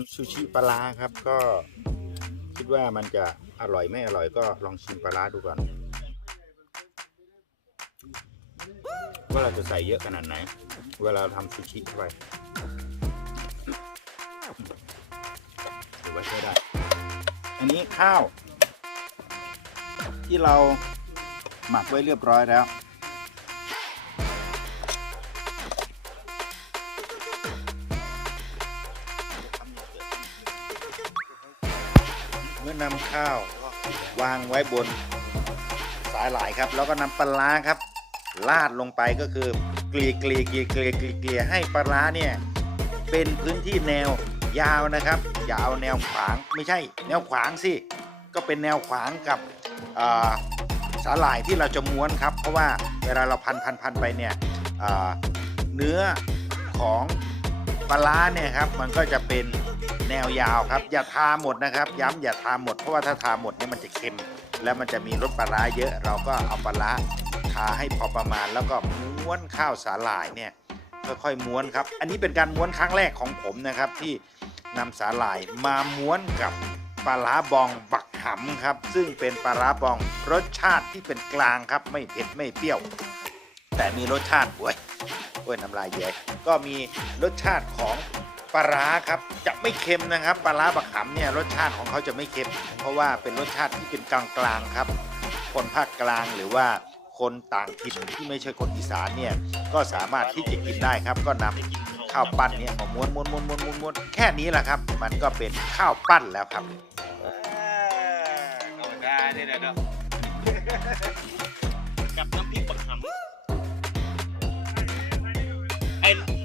ำซูชิปลาครับ ก็คิดว่ามันจะอร่อยไม่อร่อยก็ลองชิมปลาดูก่อน ว่าเราจะใส่เยอะขนาดไหน เวลาทำซูชิเข้าไปถือว่าใช้ได้ อันนี้ข้าว ที่เราหมักไว้เรียบร้อยแล้ว เมื่อนำข้าว วางไว้บนสายหลายครับ แล้วก็นำปลาครับลาดลงไปก็คือเกลี่ยเกลี่ยเกลี่ยเกลี่ยเกลี่ยเกลี่ยให้ปลาเนี่ยเป็นพื้นที่แนวยาวนะครับ อย่าเอาแนวขวางไม่ใช่ แนวขวางสิก็เป็นแนวขวางกับอ่าสาหร่ายที่เราจะม้วนครับ เพราะว่าเวลาเราพันพันพันไปเนี่ยเนื้อของปลาเนี่ยครับมันก็จะเป็น แนวยาวครับ อย่าทาหมดนะครับ ย้ำอย่าทาหมดเพราะว่าถ้าทาหมดเนี่ยมันจะเค็ม แล้วมันจะมีรสปลาร้าเยอะ เราก็เอาปลาร้าทาให้พอประมาณ แล้วก็ม้วนข้าวสาหร่ายเนี่ยค่อยๆม้วนครับ อันนี้เป็นการม้วนครั้งแรกของผมนะครับ ที่นำสาหร่ายมาม้วนกับปลาร้าบองบักหำครับ ซึ่งเป็นปลาร้าบองรสชาติที่เป็นกลางครับ ไม่เผ็ดไม่เปรี้ยว แต่มีรสชาติโอ้ยโอ้ยน้ำลายเยอะก็มีรสชาติของ ปลาร้าครับจะไม่เค็มนะครับ ปลาร้าบักหำเนี่ยรสชาติของเขาจะไม่เค็ม เพราะว่าเป็นรสชาติที่เป็นกลางๆครับ คนภาคกลางหรือว่าคนต่างถิ่นที่ไม่ใช่คนอีสานเนี่ยก็สามารถที่จะกินได้ครับ ก็นำข้าวปั้นเนี่ยมาม้วนม้วนม้วนม้วนม้วนม้วนแค่นี้แหละครับ มันก็เป็นข้าวปั้นแล้วครับเอาได้เนาะกับน้ำพริกบักหำ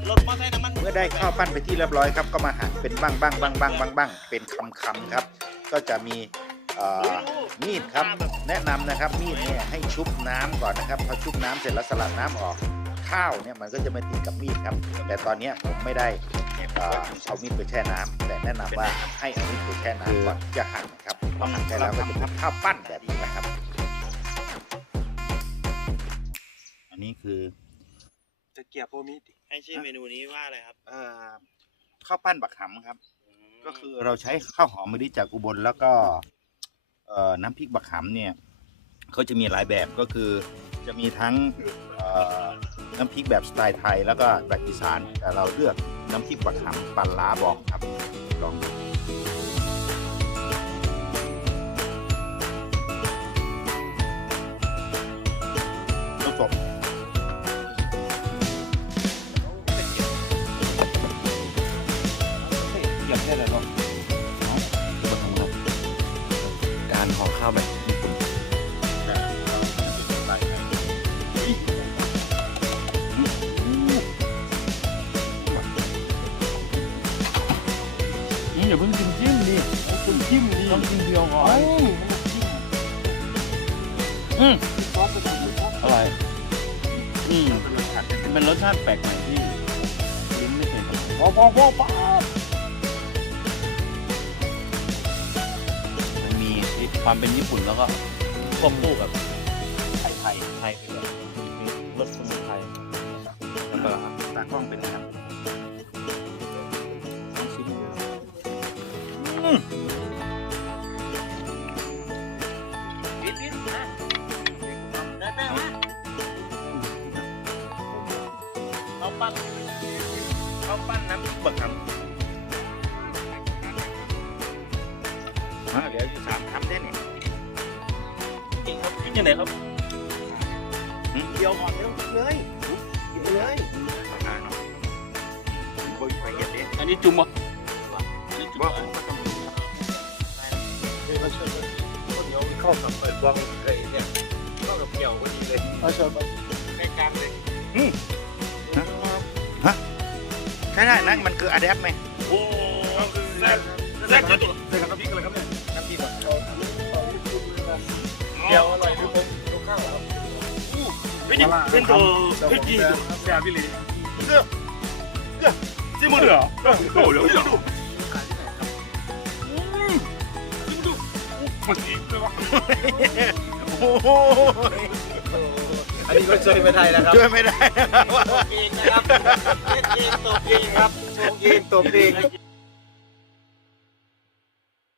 รถมอเตอร์ไซค์น้ำมันเมื่อได้ข้าวปั้นไปที่เรียบร้อยครับ ก็มาหั่นเป็นบ้างบ้างบ้างบ้างบ้างบ้างเป็นคำคำๆครับ ก็จะมีเอ่อมีดครับแนะนำนะครับมีดเนี่ยให้ชุบน้ำก่อนนะครับพอชุบน้ำเสร็จแล้วสลัดน้ำออกข้าวเนี่ยมันก็จะมาติดกับมีดครับ แต่ตอนเนี้ยผมไม่ได้เอ่อเอามีดไปแช่น้ำแต่แนะนำว่าให้เอามีดไปแช่น้ำก่อนจะหั่นนะครับพอหั่นได้แล้วก็จะเป็นข้าวปั้นแบบนี้นะครับ อันนี้คือจะเกียบโปรมิ ให้ชื่อเมนูนี้ว่าอะไรครับเอ่อข้าวปั้นบักหำครับ ก็คือเราใช้ข้าวหอมมะลิจากอุบลแล้วก็เอ่อน้ำพริกบักหำเนี่ยเขาจะมีหลายแบบก็คือจะมีทั้งเอ่อน้ำพริกแบบสไตล์ไทย แล้วก็แบบอีสานแต่เราเลือกน้ำพริกบักหำปลาล้าบองครับลองดู เกี่ยวแค่ไหนเนาะการห่อข้าวแบบญี่ปุ่นอืมอย่าเพิ่งกินจิ้มดิคุณจิ้มดิต้องกินเดียวก่อนอืมอะไร อืมเป็นรสชาติแปลกใหม่ที่ลิ้นไม่เคยทำพอพอพอ ความเป็นญี่ปุ่นแล้วก็ควบคู่กับไทยไทยไทยด้วยมีรสสมุนไพรแล้วก็ตากล้องเป็นไงครับลองชิมข้าเอาปั้นเอาปั้นน้ำบักหอ่าเดี๋ยว ยังไงครับเดียวก่อนไม่ต้องกินเลยกินเลยอ่าเนาะโบยไปเย็นเด้อันนี้จุ่มอะอันนี้จุ่มอะผมก็ต้องดูครับเข้ากับเปิดวางไก่เนี่ยเข้ากับเกี่ยวพอดีเลยเอาชนในกลางเลยอืมฮะใช่ได้นะมันคืออะแดปไหมโอ้แซ่บแซ่บจุดใส่กับน้ำพริกอะไรครับเนี่ยน้ำพริกแบบเกี่ยวอร่อยทุกค ไม่ได้เป็นตัวไม่ดีแซ่บพี่เลยเสื้อเสื้อจิ้มมือเหรอโอ้ยเดี๋ยวดูมันดีเลยวะโอ้โหอันนี้ก็ช่วยไม่ได้นะครับช่วยไม่ได้นะครับตัวเองนะครับเล่นเองตัวเองครับตัวเองตัวเอง